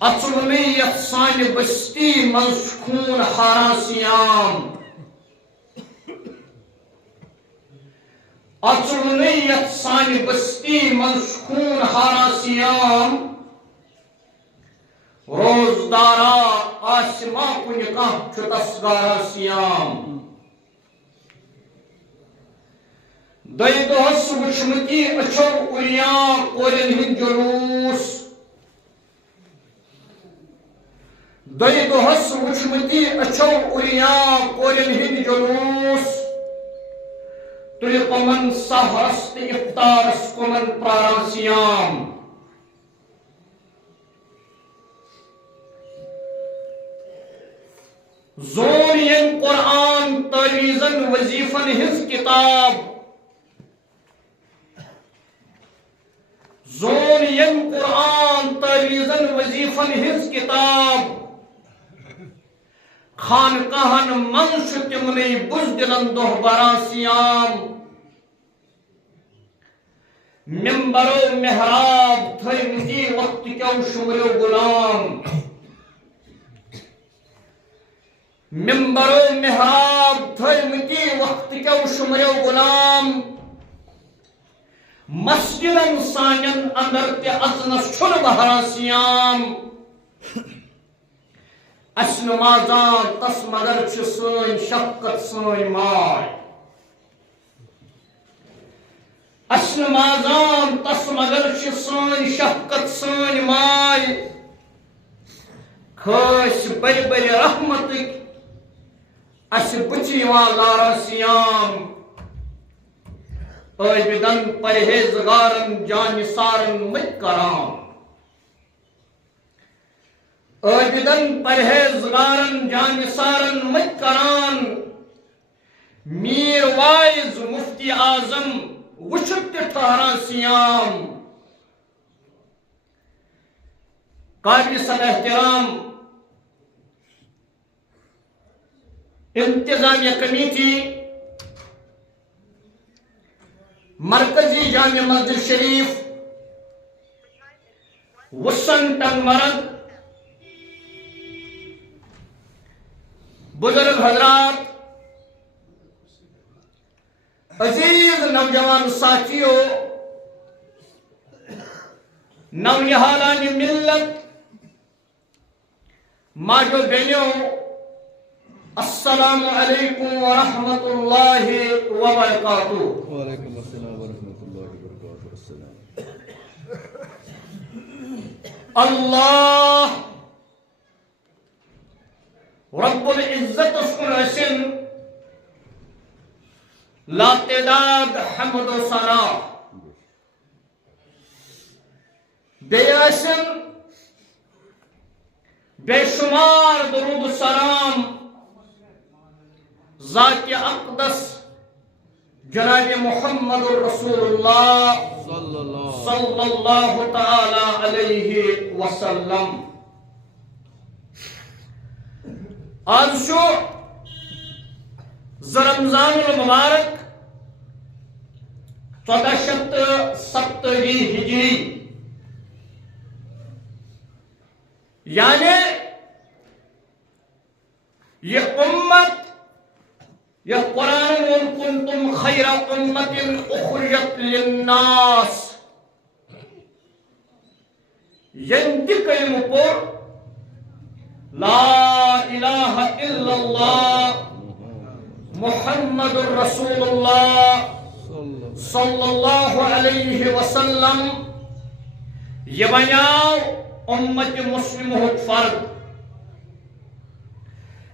اچھلنیت سانہ بستی منز خون ہاران سیام اچھلنیت سانہ بستی منز خون ہاران سیام روزدارا آسما کن کان چھتس گارا سیام دئی دہس وچمتی اچھو اُریا کورین ہند جلوس دئی دہس وچمتی اچھو اُریا کورین ہند جلوس تُلہِ کمن سحرس تہٕ افطارس کمن پراران سیام زون ین قرآن تعویزن وظیفن ہز کتاب زون ین قرآن تعویزن وظیفن ہز کتاب خانقاہن منز تمنی بزدلن دہ بران سیام ممبرو محراب تھمتی وقت کیو شمرو غلام ممبرو محراب تھمتی وقت کیو شمرو غلام مسجدن سانین اندر تے اذنس چھن بہران سیام اس نمازان تس مگر چھ سن شفقت سن ماے اس نمازان تس مگر چھ سن شفقت سن ماے کھس بڑی بڑی رحمتک اس بچی لارا سیام عابدن پرہیزگارن جانثارن مت کرام عابدن پرہیزگارن جانثارن مت کران میر وائز مفتی اعظم وچھت ٹھہران سیام قابل صد احترام انتظامیہ کمیٹی مرکزی جامع مسجد شریف وسن ٹنگمرگ بزرگ حضرات عزیز نوجوان ساتھیو نونہالان ملت ماجو بہنوں السلام علیکم ورحمۃ اللہ وبرکاتہ وعلیکم السلام ورحمۃ اللہ وبرکاتہ اللہ رب العزت اسکن لا تعداد حمد و ثنا بیاسن بے شمار درود و سلام ذات اقدس جناب محمد رسول اللہ صلی اللہ تعالی علیہ وسلم آج شو رمضان المبارک 1470 ہجری یعنی یہ امت یہ قرآن کنتم خیر امت اخرجت للناس ینتی کلم پر لا الہ الا اللہ محمد رسول اللہ صلی اللہ علیہ وسلم یہ بنیاو امت مسلمہ فرد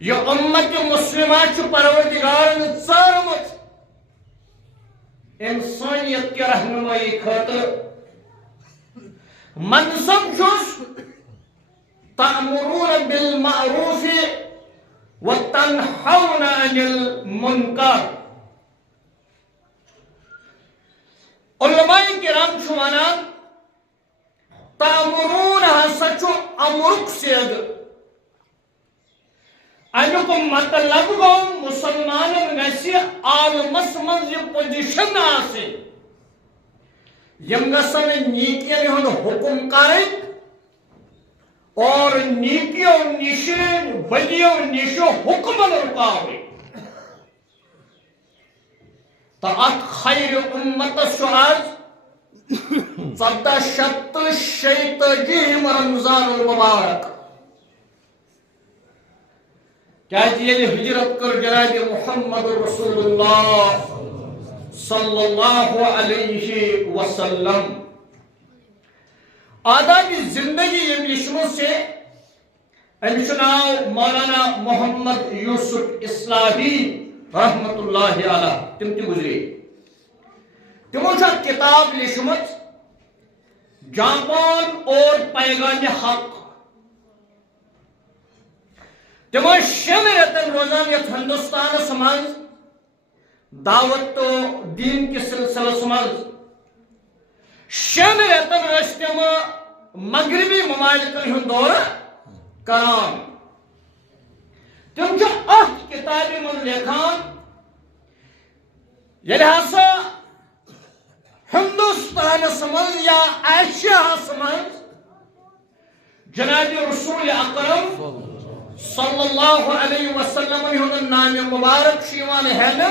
یہ امت مسلمہ چھ پروردگارن ژارمت انسانیت کی رہنمائی خاطر منصب چھس تأمرون بالمعروف وتنحون عن المنکر علماء کرام چھو ونان تأمرون ہسا چھو امرک سید امیک مطلب گو مسلمانن گژھِ عالمس منٛز یہِ پوزیشن آسٕنۍ یم گژھن نیکین ہُنٛد حکم کرٕنۍ اور نیکیوں نشن بدیوں نشو حکمن رکاوی تو ات خیر امت شعاز 1486 رمضان المبارک کیا یہ ہجرت کر جناب محمد رسول اللہ صلی اللہ علیہ وسلم آداب زندگی یمشمو سے انشناو مولانا محمد یوسف اصلاحی رحمت اللہ علیہ تم تی گزری تمو چھا کتاب لشمت جاپان اور پیغام حق تمو شمیرتن روزان یت ہندوستان سماز دعوت تو دین کی سلسلہ سماز شمیرتن رشتم مغربی ممالکن ہن دور کران تم چھا کتابی من لکھان یہ ہسا ہندوستان سمجھ یا ایشیا سمجھ جناب رسول اکرم صلی اللہ علیہ وسلم نام مبارک شیوان ہے نا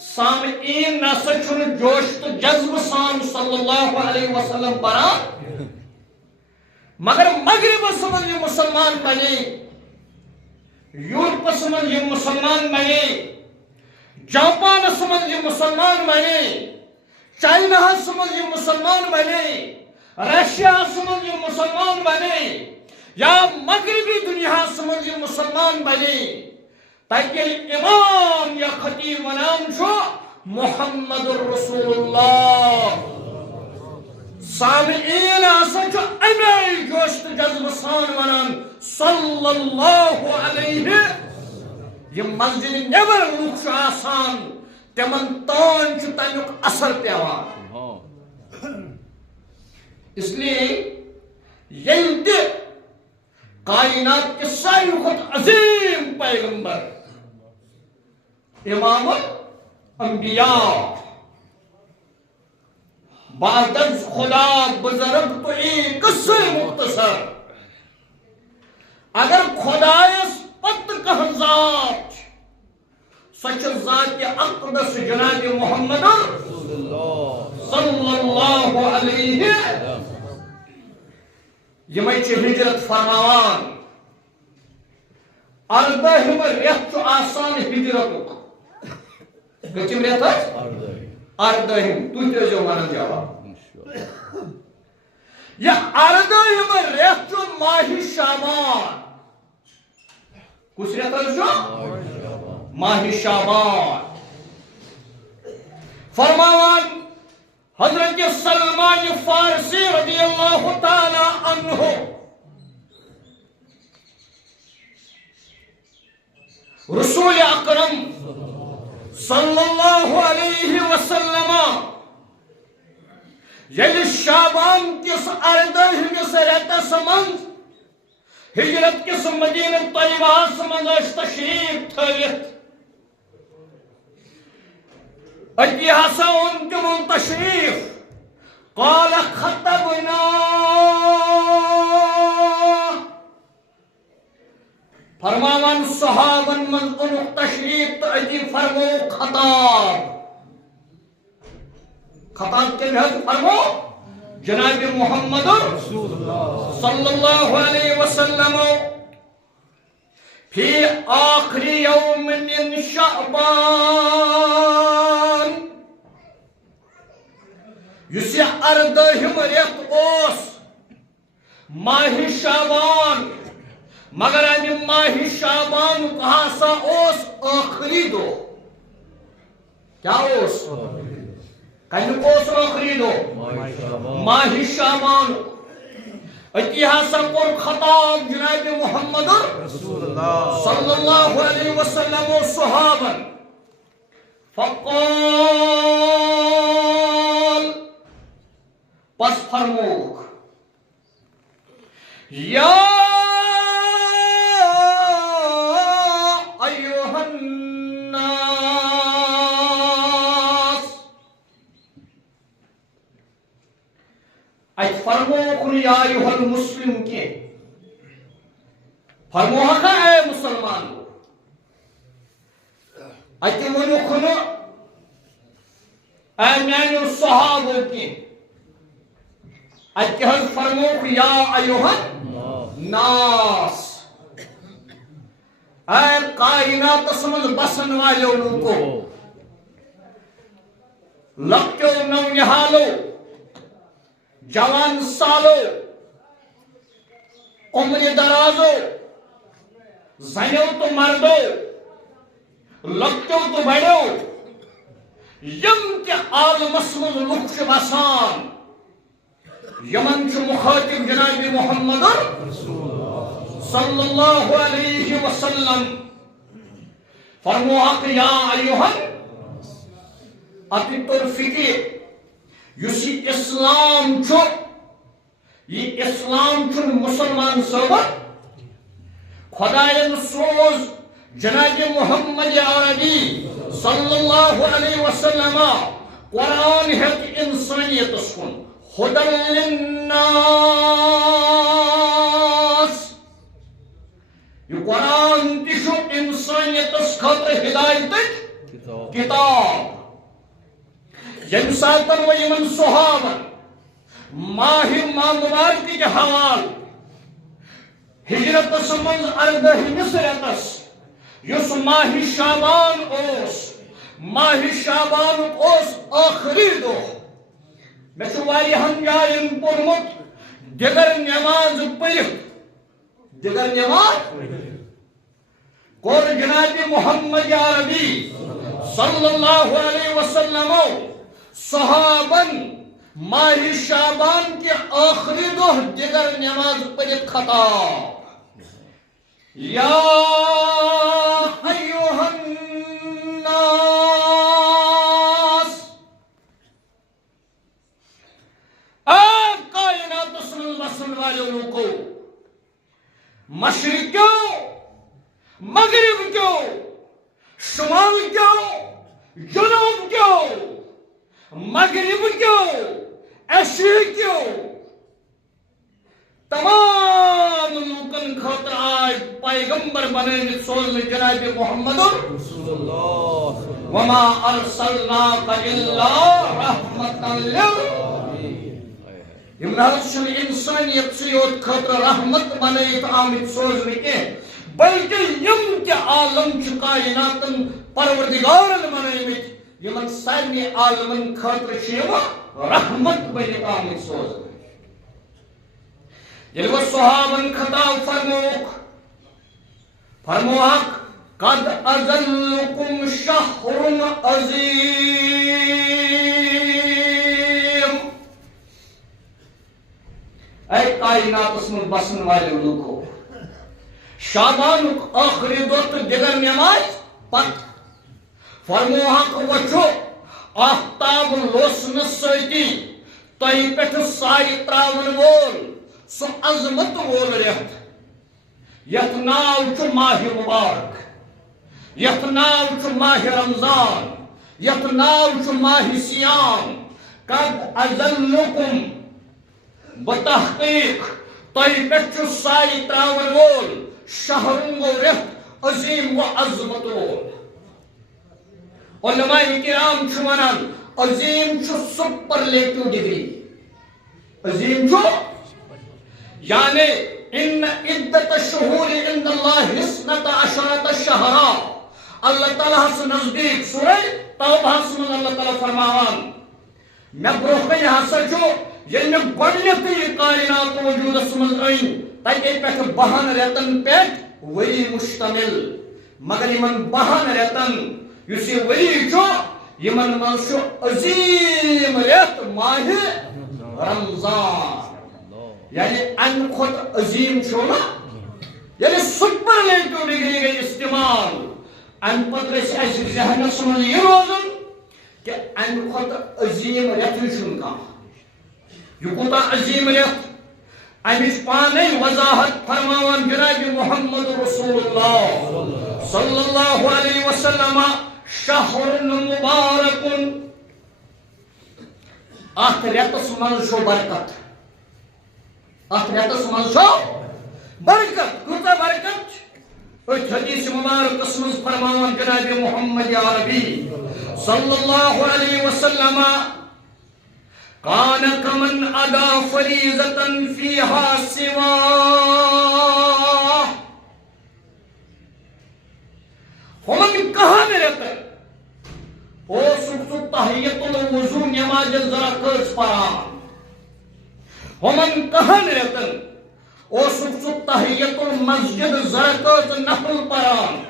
سامعین نسا چھن جوش تو جذب سان صلی اللہ علیہ وسلم پران مگر مغرب سمجھ یہ مسلمان بنے یورپ سمجھ یہ مسلمان بنے جاپان سمجھ یہ مسلمان بنے چائنا سمجھ یہ مسلمان بنے رشیا سمجھ یہ مسلمان بنے یا مغربی دنیا سمجھ یہ مسلمان بنے تاکہ امام یا خطیب ونام شو محمد رسول اللہ سامعین آسان چھو امیل جوشت جذب سان ونان صلی اللہ علیہ یہ مسجد نیبر لوگ چھو آسان تمن تان چھو تنیوک اثر پیوان اس لیے یلد کائنات کے ساری خود عظیم پیغمبر امام الانبیاء بعد از خدا بزرگ تو ایک قصہ مختصر اگر خدایس پت کہ ذات سچ ذات اقدس جناب محمد صلی اللہ علیہ یمیں ہجرت فرماوان اردہم ریت آسان ہجرت کچھ ریت اردہم تھی جو ون جواب یہ اردہم ریت ماہ شعبان کس ریت جو ماہ شعبان فرماوان حضرت سلمان فارسی رضی اللہ تعالی عنہ رسول اکرم صلی اللہ علیہ وسلم یل شعبان کس اردہمس ریتس من ہجرت کس مدینہ طیبہ من تشریف تھوت اتی ہسا ان تمن تشریف قال خطبنا فرماوان صحابن من ان تشریف تو اتی فرمو خطاب خطاب کے لحاظ فرمو جناب محمد صلی اللہ علیہ وسلم فی آخر یوم من شعبان یس اردہم ریت اوس ماہ شعبان مگر امہ ماہ شعبان ہسا اوس آخری دو کیا اوس کمیک اوس آخری دو ماہ شعبان اتی ہسا کور خطاب جناب محمد صلی اللہ علیہ وسلم و صحابن فقال پس فرموک یا ایوہ الناس ایت فرموک یا ایوہ المسلم کے فرموہا اے مسلمانو اتہ ونوک اے میانو صحابو کی اتہ فرموک یا ایوہ ناس اے کائنات سمجھ بسن والو لوگو لکٹو نونہالو جوان سالو عمر درازو زنیو تو مردو لکٹو تو بڑو یم کے عالم اسمد لکش بسان یمن چو مخاطب جناب محمد صلی اللہ علیہ وسلم فرموہا کہ یا ایوہن اتی طرفی یسی اسلام چھو یہ اسلام چھو مسلمان صحبت خدایان سوز جناب محمد عربی صلی اللہ علیہ وسلم قرآن ہے کہ انسانیت اسکن خدا للناس یہ قرآن تشو انسانیت اس خطر ہدایت کتاب یم ساتن و یمن صحابن ماہ مبارکی کے حوال ہجرت سمنز اردہ مصرتس یس ماہ شعبان اوس آخری دو میں چھو واریہن جائن پرمت دیگر نماز پڑھت دیگر نماز قول جناب محمد عربی صلی اللہ علیہ وسلم صحابن ماہ شعبان کے آخری دو دیگر نماز پڑھت خطاب یا ایوہ الناس آپ کائنات سنن بسن والے لوگوں مشرق کیوں مغرب کیوں شمال کیوں جنوب کیوں مغرب کیوں ایشیا کیوں تمام لوکن خاطر آج پیغمبر بنے سوز جناب محمد وما ارسلناک الا رحمتا للعالمین امراض انسانیت سیوت خاطر رحمت بنے آمد سوز کے بلکہ یم کے عالم چھ کائناتن پروردگارن بنے یمن سارے عالمن خاطر رحمت بنے آمد سوز یلو صحابن خطاب فرموک قد ازلکم شہر عظیم اے کائنات اسمن بسن والے لوگو شعبان آخری دوست دیگر نماز پت فرموک وچو آفتاب لوسن سیدی تائی پیٹھ سائی تراون وول سو عظمت وول ریت یت ناو چھ ماہ مبارک یت ناو چھ ماہ رمضان یت ناو چھ ماہ سیام قد ازلکم بتحقیق تائی پیٹھ سائی تراون وول شہرن و ریت عظیم و عظمت وول علماء کرام چھ ونان عظیم چھ سپرلیٹو ڈگری عظیم چھ یعنی ان عدت الشہور عند اللہ 12 شہرا اللہ تعالیٰ سے نزدیک سورہ توبہ سے اللہ تعالیٰ فرماوان میں بروخی حاصل جو یعنی گوڑنیت یہ کائنات وجود اسمز رئین تاکہ پیٹ بہن ریتن پیٹ وری مشتمل مگر یمن بہن ریتن یسی وری جو یمن منشو عظیم ریت ماہ رمضان یعنی ان خود عظیم چھونا یعنی سپرلیٹو ڈگری گئی استعمال ان پتر اس ذہن سمجھ یہ روزن کہ ان خود عظیم ریت چھن کا یہ کوتا عظیم ریت امیش پانے وضاحت فرماوان جناب محمد رسول اللہ صلی اللہ علیہ وسلم شہر مبارک اتھ ریتس منز چھو برکت اتھ ریتس منز چھو برکت کتا کوتاہ برکت ات حدیث مبارک قسمز فرماوان جناب محمد عربی صلی اللہ علیہ وسلم کان کمن ادا فریضتا فیہا سوا ہمن کہاں میں رہتا او سب تحیت الوضو نماز زرکز پران ہمن کہاں میں رہتا او سب تحیت المسجد زرکز نفل پران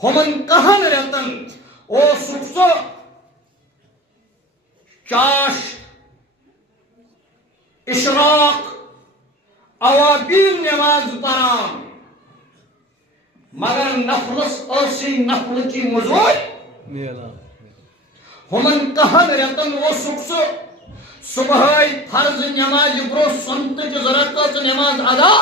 ہمن کہاں میں رہتا او سب چاش اشراق اوابین نماز پران مگر نفلس اسی نفل کی مزور ہمن کہاں رتن وہ سکس صبح فرض نماز برو سنت کی رکعت نماز ادا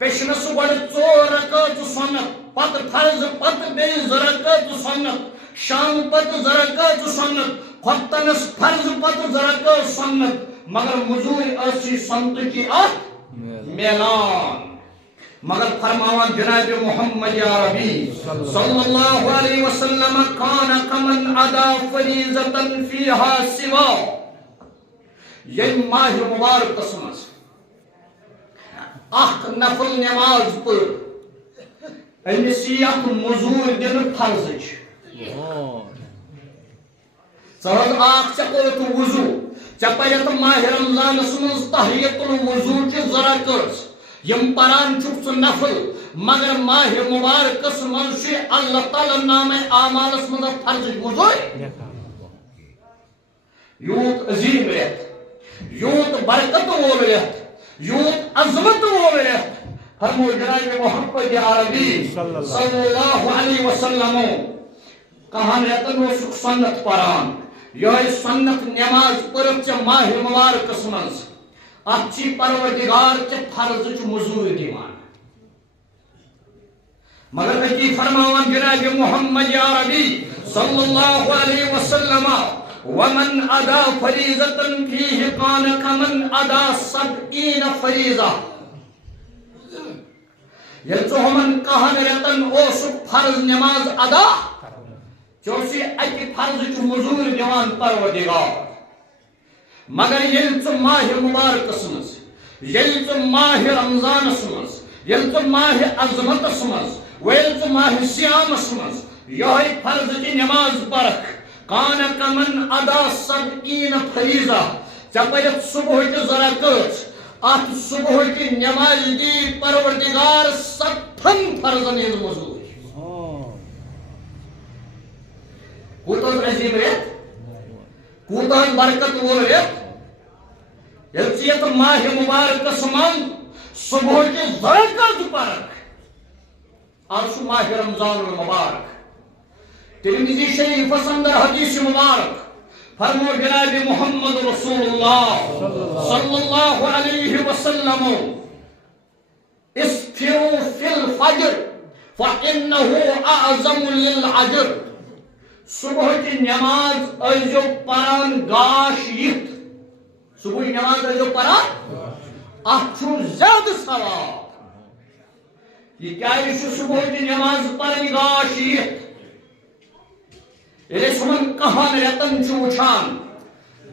پیشنس گوڑ 4 رکعت سنت پت فرض پت بیس رکعت سنت شام پت رکعت سنت خطنس فرض پت رکعت سنت مگر مزور اسی سنت کی میلان مگر فرماوان جناب محمد عربی صلی اللہ علیہ وسلم کان کمن ادا فریضتا فیہا سوا یہ ماہ مبارک قسمس اخ نفل نماز پر امس یک مزور دن فرض ثر اخ چکوت وضو چپیت ماہ رمضان مز تحیت الوضو کی ذرا کرس یم پران چھ نفل مگر ماہ مبارکس مز اللہ تعالی نام اعمالس مز فرض مزور یوت عظیم رت یوت برکت وول رت یوت عظمت وول رت فرمو جناب محمد عربی صلی اللہ علیہ وسلم کہاں رتن اس سنت پران یہ سنت نماز پرچ ماہ مبارکس مز اچھی پروردگار کے فرض چھ مزور دیوان مگر اتی فرماوان جناب محمد عربی صلی اللہ علیہ وسلم ومن ادا فریضتا فیہ کان کمن ادا 70 فریضہ یلچو ہمن کہن رتن او سک فرض نماز ادا چوسی اتی فرض چھ مزور دیوان پروردگار مگر یل ماہ مبارکس مز یل ماہ رمضانس مز یل ماہ عظمتس مز ویل ماہ سیامس مز یہ فرض کی نماز پرکھ کان کمن ادا 70 فریضہ چپیت صبح کی زرکت ات صبح کی نماز دی پروردگار 70 فرضن ہند مزور کوتاہ عظیم رت کوتاہ برکت وول رت یلچیت ماہ مبارکس من صبح کی زرکت پرکھ آج ماہ رمضان المبارک ترمذی شریف اندر حدیث مبارک فرمو جناب محمد رسول اللہ صلی اللہ علیہ وسلم اسفروا فی الفجر فإنه اعظم للعجر صبح کی نماز ایزو پران گاش یت صبح نماز ایزو پران اچھو زیادہ ثواب یہ کیا ہے صبح کی نماز پران گاش یت یہ سمن کہاں رتن چوچان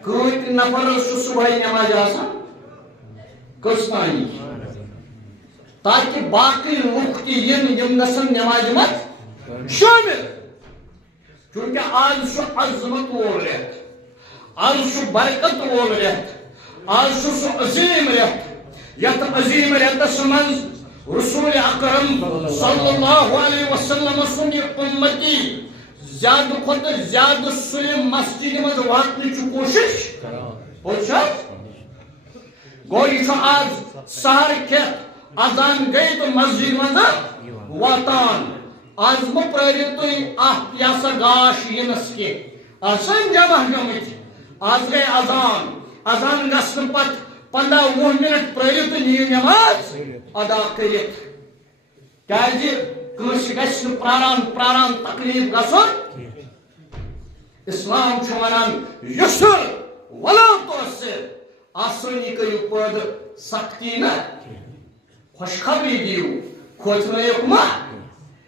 کت نفر صبح نماز آسان کسمانی تاکہ باقی لوگ یم گسن نماز مت شامل چونکہ آج عظمت وول رت آج برکت وول رت آج عظیم رت یت عظیم رتس من رسول اکرم صلی اللہ علیہ وسلم سن امتی زیادہ کھت زیادہ سلم مسجد مز واتن کی کوشش گو یہ آج سہر کھت اذان گئی تو مسجد مز واتان آج مہ پرو تھی یہ سا گاش ینس کی آسان جمع گمت آج گئی اذان گھن پت 15-20 منٹ پرو تو نیو نماز ادا کرت کس گھن پران تکلیف گھن اسلام ونان یسر ولا تعسر آسانی کرو پید سختی نہ خوشخبری دیو کھوژنٲیِکھ ما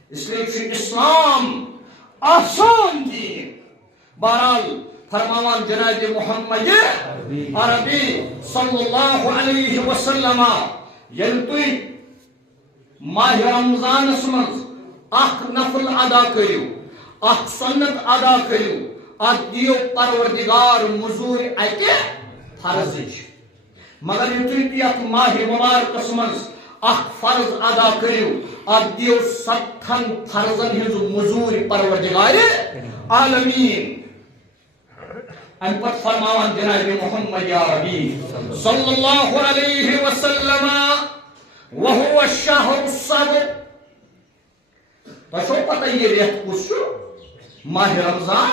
اس لیے چھُ اسلام آسان دین بہرحال فرماوان جناب محمد عربی صلی اللہ علیہ وسلم ییٚلہِ تُہۍ ماہ رمضانس منٛز اکھ نفل ادا کٔرِو اکھ سنت ادا کٔرِو اتھ دیو پروردگار مزوٗرۍ اَکہِ فرضٕچ مگر یُتھُے تُہۍ اتھ ماہ مبارکس منٛز اکھ فرض ادا کٔرِو اتھ دیو 70 فرضن ہٕنٛز مزوٗرۍ پروردگارِ عالمیٖن امہِ پتہٕ فرماوان جناب محمد عربی صلی اللہ علیہ وسلم وهو الشهر الصبر تۄہہِ چھو پتہ یہِ رٮ۪تھ کُس چھُ ماہ رمضان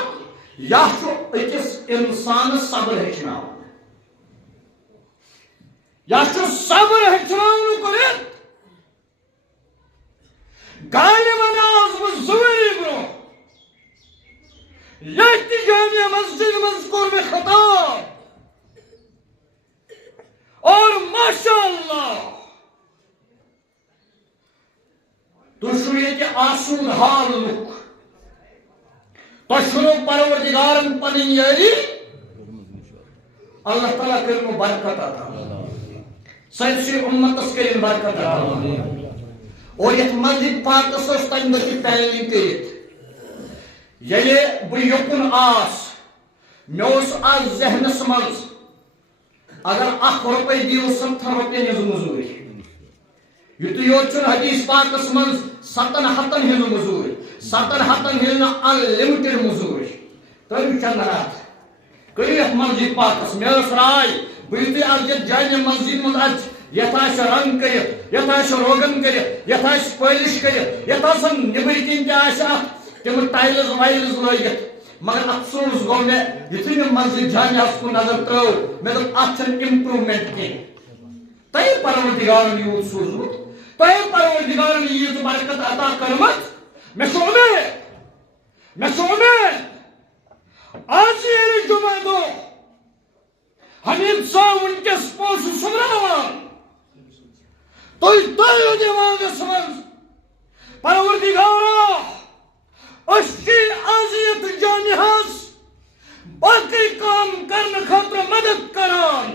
یہِ چھُ أکِس اِنسانس صبر ہیٚچھناوان یہِ چھُ صبر ہیٚچھناونُک رٮ۪تھ غالباً آز بہٕ 2 ؤری برٛونٛہہ ییٚتہِ تہِ جامع مسجد منٛز کوٚر مےٚ خطاب اور ماشاء اللہ تُہۍ چھِو ییٚتہِ آسوٗد حال لُکھ تۄہہِ چھُنو پروردگارن پنٕنۍ یٲری اللہ تعالیٰ کٔرِنو برکت عطا سٲنِسٕے اُمتس کٔرِنۍ برکت عطا اور یتھ مسجد پاکس ٲس تمہِ دۄہ تہِ تعلیٖم کٔرِتھ ییٚلہِ بہٕ یوکُن آس مےٚ اوس آز ذہنس منٛز اگر 1 رۄپیہِ دِیو 70 رۄپین ہٕنٛز مزوٗرۍ یُتُے یوت چھُنہٕ حدیث پاکس منٛز 7 ہتن ہٕنٛز مزوٗرۍ 7 ہتن ہٕنٛز نہٕ انلِمٹِڈ مزوٗرۍ تٔرِو چندرات کٔرِو یتھ مسجد پاکس مےٚ ٲس راے بہٕ یُتُے آز یتھ جامع مسجد منٛز اَژٕ یتھ آسہِ رنٛگ کٔرِتھ یتھ آسہِ روگن کٔرِتھ یتھ آسہِ پٲلِش کٔرِتھ یتھ آسن نیٚبٕرۍ کِنۍ تہِ آسہِ اتھ تِم ٹایلز وایلز لٲگِتھ مگر افسوس گوٚو مےٚ یُتھُے مےٚ مسجد جامعس کُن نظر ترٲو مےٚ دوٚپ اتھ چھنہٕ امپروٗمینٹ کینٛہہ تۄہہِ پروردگارن یوٗت سوٗزمُت تۄہہِ پروردگارن ییٖژ برکت عطا کٔرمٕژ مےٚ چھُ اُمید آز ییٚلہِ جُمعہ دۄہ حمید صٲب وٕنکیٚس پونٛسہٕ سوٚمبراوان تُہۍ ترٛٲیِو دٮ۪ماغس منٛز پروردگارا أسۍ چھِ آز یتھ جامعس باقٕے کام کرنہٕ خٲطرٕ مدد کران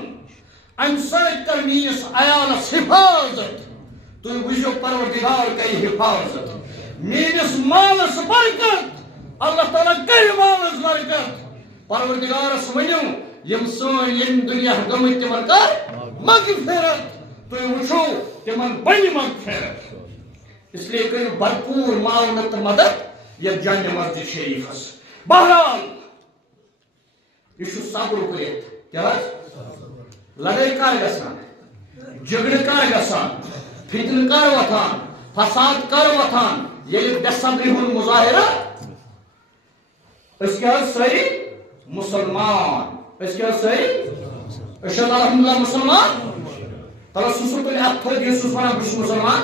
امہِ سۭتۍ کر میٲنِس عیالس حفاظت تُہۍ وٕچھِو پروردگار کرِ حفاظت میٲنِس مالس برکت اللہ تعالیٰ کرِ مالس برکت پروردگارس ؤنِو یِم سٲنۍ ییٚمہِ دُنیا گٔمٕتۍ تِمن کر مغفرت تُہۍ وٕچھِو تِمن بنہِ مغفرت اس لیے کٔرِو بھرپوٗر معاونت تہٕ مدد یتھ جامع مسجد شریفس بہرحال یہ چھُ صبرُک رٮ۪تھ کیٛاہ حظ لڑٲے کر گژھان جھگڑٕ کر گژھان فتنہٕ کر وۄتھان فساد کر وۄتھان ییٚلہِ بے صبری ہُنٛد مظاہرٕ أسۍ کیٛاہ حظ سٲری مُسلمان أسۍ کیٛاہ حظ سٲری أسۍ چھِ الحمدللہ مُسلمان تَلہ سُہ تُلہِ اَتھ تھوٚد یُس چھُس وَنان بہٕ چھُس مُسلمان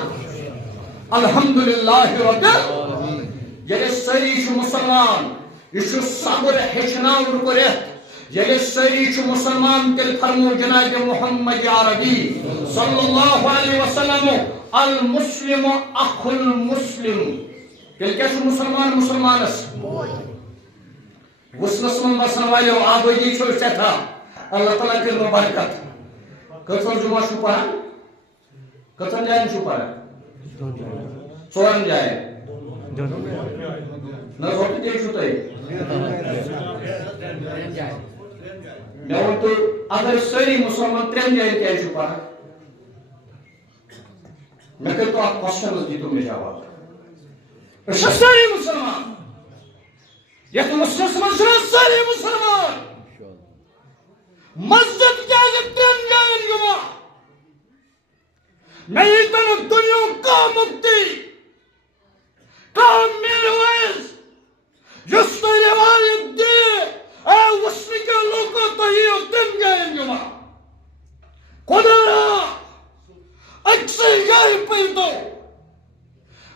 الحمدللہ رب ییٚلہِ أسۍ سٲری چھِ مُسلمان یہِ چھُ صبر ہیٚچھناونُک رٮ۪تھ ییٚلہِ أسۍ سٲری چھِ مُسلمان تیٚلہِ فرمو جناب محمد عربی صلی اللہ علیہ وسلم المسلم اخو المسلم تیٚلہِ کیٛاہ چھُ مُسلمان مُسلمانس وُسنس منٛز بسن والیو آبٲدی چھو سٮ۪ٹھاہ اللہ تعالیٰ کٔرِنو برکت کٔژن جُمعہ چھُو پران کٔژن جاین چھُو پران 4 جاین نہ روٹی تے چھُو تۄہہِ مےٚ ووٚن تُہۍ اگر سٲری مُسلمان 3 جاین کیٛازِ چھُو پران مےٚ کٔرۍتو اکھ کوسچنس دیٖتو مےٚ جواب أسۍ چھِ سٲری مُسلمان یتھ مُسلس منٛز چھِنہ سٲری مُسلمان مسجد کیٛازِ 3 جاین جُمعہ مےٚ ییٖتو نہٕ دُنیہُک کانٛہہ مُفتی کانٛہہ میٖروٲیِز یُس تۄہہِ رِوایت دِیہِ اے وُچھنہٕ کیو لوٗکو تُہۍ یِیِو 3 جاین جُمعہ خۄدایا أکسٕے جایہِ پٔرۍتو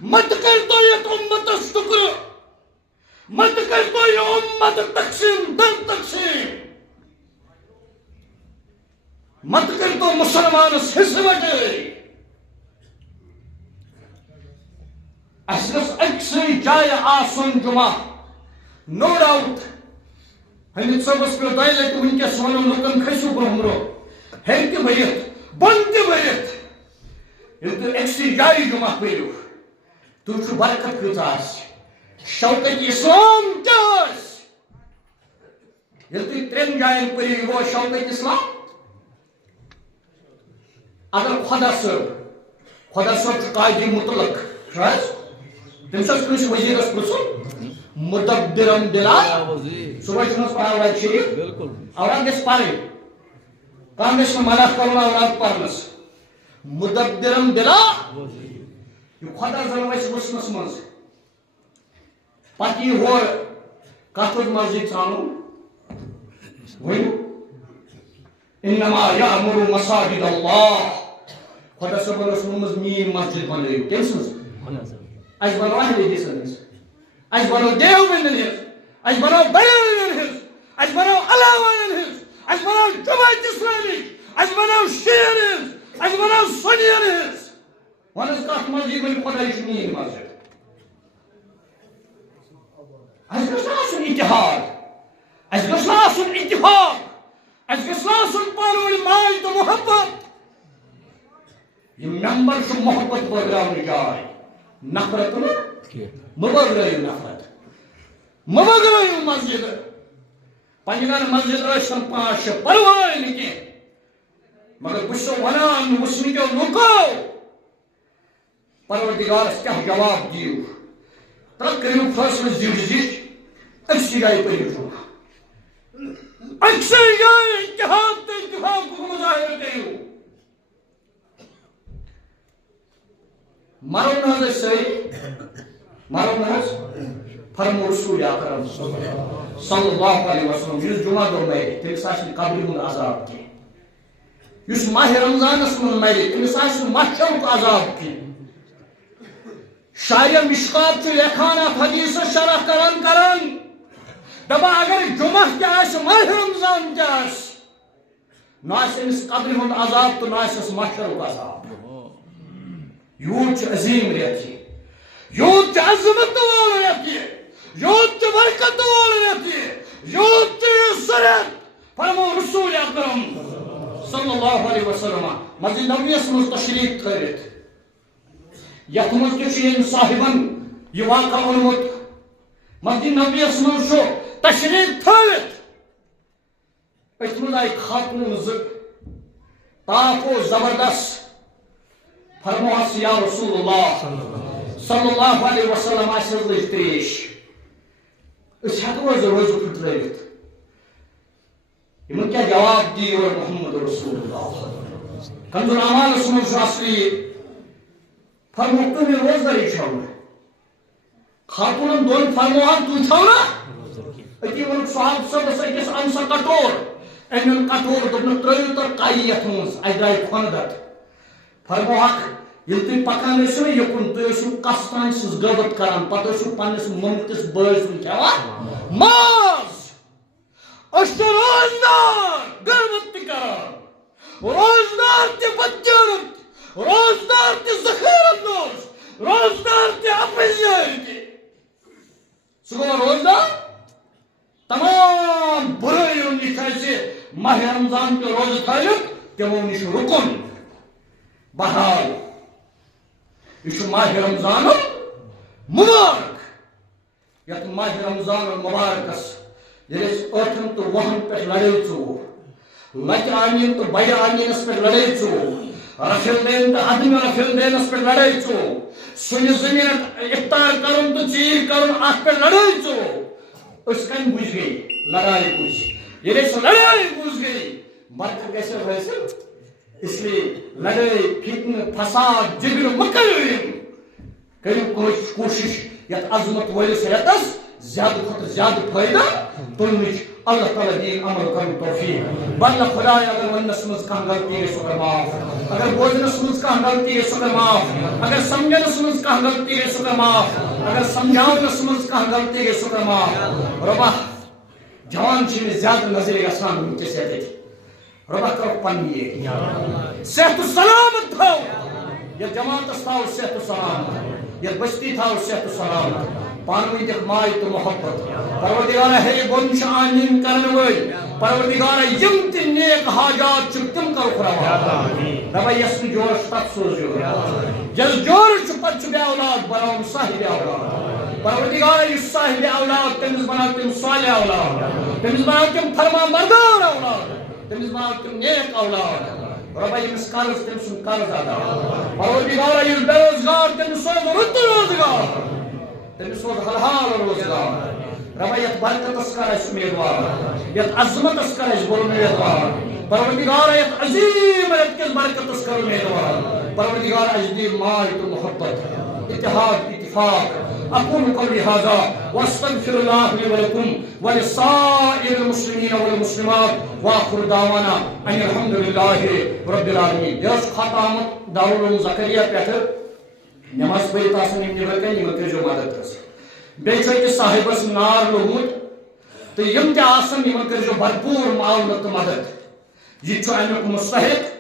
متہٕ کٔرۍتو یتھ اُمتس ٹُکرٕ متہٕ کٔرۍتو یہِ اُمت تقسیٖم 2 تقسیٖم متہٕ کٔرۍتو مُسلمانس حِصہٕ وَٹٲے اس گژھِ أکسٕے جایہِ آسُن جمعہ نو ڈاؤٹ حمید صٲبس پیٚو دۄیہِ لٹہِ وٕنکیٚس ونُن لُکن کھٔسِو برونٛہہ برونٛہہ ہیٚرِ تہِ بٔرِتھ بۄن تہِ بٔرِتھ ییٚلہِ تُہۍ أکسٕے جایہِ جمعہ پٔرِو تُہۍ وٕچھِو برکت کۭژاہ آسہِ شوکت اسلام کیٛاہ آسہِ ییٚلہِ تُہۍ ترٛٮ۪ن جاین پٔرِو یہِ گوٚو شوکت اسلام اگر خۄدا صٲب چھُ قاضی مطلق چھُ حظ تٔمِس اوس کٲنٛسہِ وزیٖرس پرٛژھُن مدبرم دلا صبح چھُنہٕ حظ پران اولاد شریٖف اولاد گژھِ پرٕنۍ کانٛہہ گژھِ نہٕ منع کرُن اولاد پرنس مدبرم دلا یہِ خۄدا زن وسہِ وٕچھنس منٛز پتہٕ یی ہورٕ کتھ مسجد ژانُن ؤنِو انما یأمر مساجد اللہ خۄدا صٲبن ٲس ووٚنمٕژ میٛٲنۍ مسجد بنٲیِو کٔمۍ سٕنٛز اَسہِ بنٲو اہلِ سٕنٛز اَسہِ بنٲو دیوبندن ہٕنٛز اَسہِ بنٲو بریلوین ہٕنٛز اَسہِ بنٲو علاوالین ہٕنٛز اَسہِ بنٲو جماعت اسلامٕچ اَسہِ بنٲو شیعن ہٕنٛز اَسہِ بنٲو سنین ہٕنٛز وَن حظ کتھ مسجد ؤنِو خۄدا یہِ چھِ میٛٲنۍ مسجد اَسہِ گژھِ نہٕ آسُن اتحاد اَسہِ گژھِ نہٕ آسُن اتفاق اَسہِ گژھِ نہٕ آسُن پانہٕ ؤنۍ ماے تہٕ محبت یہِ ممبر چھُ محبت بٲگراونٕچ جاے نفرت نہٕ مہٕ بٲگرٲیِو نفرت مہٕ بٲگرٲیِو مسجد پنٛنٮ۪ن مسجد ٲسۍتن 5-6 پرواے نہٕ کینٛہہ مگر بہٕ چھُسو ونان وٕچھنٕکیو لُکو پروردگارس کیٛاہ جواب دِیِو تہٕ کٔرِو فٲصلہٕ زِٹھۍ أکسٕے جایہِ پٔرِو جمعہ أکسٕے جایہِ اتحاد تہٕ اتفاقُک مظٲہرٕ کٔرِو مرو نہ حظ أسۍ سٲری مرو نہ حظ فرمو رسول اکرم صلی اللہ علیہ وسلم یُس جمعہ دۄہ مرِ تٔمِس آسہِ نہٕ قبرِ ہُنٛد عذاب کینٛہہ یُس ماہِ رمضانس منٛز مرِ تٔمِس آسہِ نہٕ محشرُک عذاب کینٛہہ شاعرِ مشکات چھُ لیکھان اکھ حدیثس شرح کران دپان اگر جمعہ تہِ آسہِ ماہِ رمضان تہِ آسہِ نہ آسہِ أمِس قبرِ ہُنٛد عذاب تہٕ نہ آسٮ۪س محشرُک عذاب یوٗت چھُ عظیٖم رٮ۪تھ یہِ یوٗت چھُ عظمت وول رٮ۪تھ یہِ یوٗت چھُ برکت وول رٮ۪تھ یہِ یوٗت چھُ یہِ سُہ رٮ۪تھ فرمو رسول اکرم صلی اللہ علیہ وسلم مسجد نبویَس منٛز تشریٖف تھٲوِتھ یتھ منٛز تہِ چھُ ییٚمۍ صاحبن یہِ واقعہ اوٚنمُت مسجد نبویَس منٛز چھُ تشریٖف تھٲوِتھ أتھۍ منٛز آیہِ خاتوٗن 2 تاپھ اوس زبردست فرموہس یا رسول اللہ صلی اللہ علیہ وسلم آسہِ حظ لٔج تریش أسۍ ہٮ۪کو حظ روزٕ پھٕٹرٲوِتھ یِمن کیٛاہ جواب دِی یورٕ محمد رسول اللہ کنزُل اعمالس منٛز چھُ اصلی فرموکھ تُہۍ مےٚ روزدٲری چھو نہٕ خاتوٗنن دۄن فرموہن تُہۍ چھو نا أتی ووٚنُکھ صحابہٕ صٲبس أکِس اَن سا کٹور أنِن کٹور دوٚپنکھ ترٛٲیِو تہٕ کایہِ یتھ منٛز اَسہِ درٛاے کھۄنہٕ فرموہکھ ییٚلہِ تُہۍ پکان ٲسِو نا یُکُن تُہۍ ٲسِو کس تانۍ سٕنٛز غٲبت کران پتہٕ ٲسِو پننِس مۄمتِس بٲے سُنٛد کھٮ۪وان ماز أسۍ چھِ روزدار غٲبت تہِ کران روزدار تہِ بدکارت روزدار تہِ ذخیرت دوس روزدار تہِ اپزیٲرۍ تہِ سُہ گوٚو روزدار تمام بُرٲیو نِش اَسہِ ماہِ رمضان تہِ روزٕ تھٲوِتھ تِمو نِش رُکُن بہرحال یہ چھُ ماہِ رمضانُک مبارک یتھ ماہِ رمضان مبارکس ییٚلہِ أسۍ 8 تہٕ 10 پٮ۪ٹھ لڑٲے ژوٚو لچہِ آمین تہٕ بڑِ آمینس پٮ۪ٹھ لڑٲے ژوٚو رفیل دین تہٕ عدمِ رفیل دینس پٮ۪ٹھ لڑٲے ژوٚو سُنہِ زٔمیٖنُک اِفطار کرُن تہٕ ژیٖرۍ کرُن اتھ پٮ۪ٹھ لڑٲے ژوٚو أسۍ کمہِ بُجہِ گٔے لڑایہِ بُجہِ ییٚلہِ أسۍ لڑایہِ بُجھ گٔے برکت گژھِ حٲصِل اس لیے لڑٲے فتنہٕ فساد جگرٕ مہٕ کٔرِو کٔرِو کوٗشش یتھ عظمت وٲلِس رٮ۪تس زیادٕ کھۄتہٕ زیادٕ فٲیدٕ تُلنٕچ اللہ تعالیٰ دِیِن عمل کرنُک توفیٖق بدلہٕ خۄداے اگر وننس منٛز کانٛہہ غلطی گژھِ سُہ کر معاف اگر بوزنس منٛز کانٛہہ غلطی گژھِ سُہ کر معاف اگر سمجھنس منٛز کانٛہہ غلطی گژھِ سُہ کر معاف اگر سمجھاونس منٛز کانٛہہ غلطی گژھِ سُہ کر معاف رۄبا جوان چھِ مےٚ زیادٕ نظرِ گژھان وٕنکیٚس ییٚتہِ رۄبا کرو پننہِ ییٚتہِ صحت و سلامت تھاو یتھ جماعتس تھاو صحت و سلامت یہ بستی تھا صحت و سلامت پانوی دکھ مائی تو محبت پروردگارہ ہے بن آمین کرن ول پروردگارہ یم تی نیک حاجات چھ تم کر خراب رب یس جوش تک سوزیو جس جوش پت چھ بے اولاد بناؤ صاحب اولاد پروردگارہ یس صاحب اولاد تمس بناؤ تم صالح اولاد تمس بناؤ تم فرمان بردار اولاد تمس بناؤ تم نیک اولاد رب یمس قرض تم سن قرض ادا پروردگارہ یس بے روزگار تم سوز رت روزگار تم سوز حلال روزگار رب یت برکت کر اس امیدوار یت عظمت کر اس بول امیدوار پروردگار یت عظیم یت کس برکت کر امیدوار پروردگار اجدی مال تو محبت اتحاد اتفاق اقول قولي هذا واستغفر الله لي ولكم ولسائر المسلمين والمسلمات واخر دعوانا ان الحمد لله رب العالمين يس ختم دارالعلوم زكريا پیٹھ نماز پڑھی تاسن نمبر کہیں نمبر جو مدد کرس بیچ کہ صاحبس نار لوگوت تو یم تے آسن نمبر جو بھرپور معاونت مدد یہ چھ امیک مستحق